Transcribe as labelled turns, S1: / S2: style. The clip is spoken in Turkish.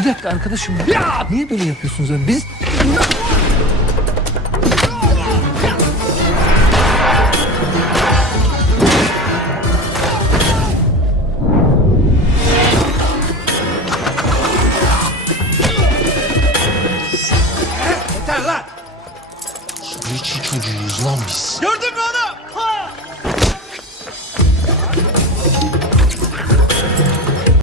S1: Bir dakika arkadaşım. Ya! Niye böyle yapıyorsunuz? Yani? Biz... Yeter
S2: lan! Hiç çocuğuyuz lan biz. Gördün mü onu?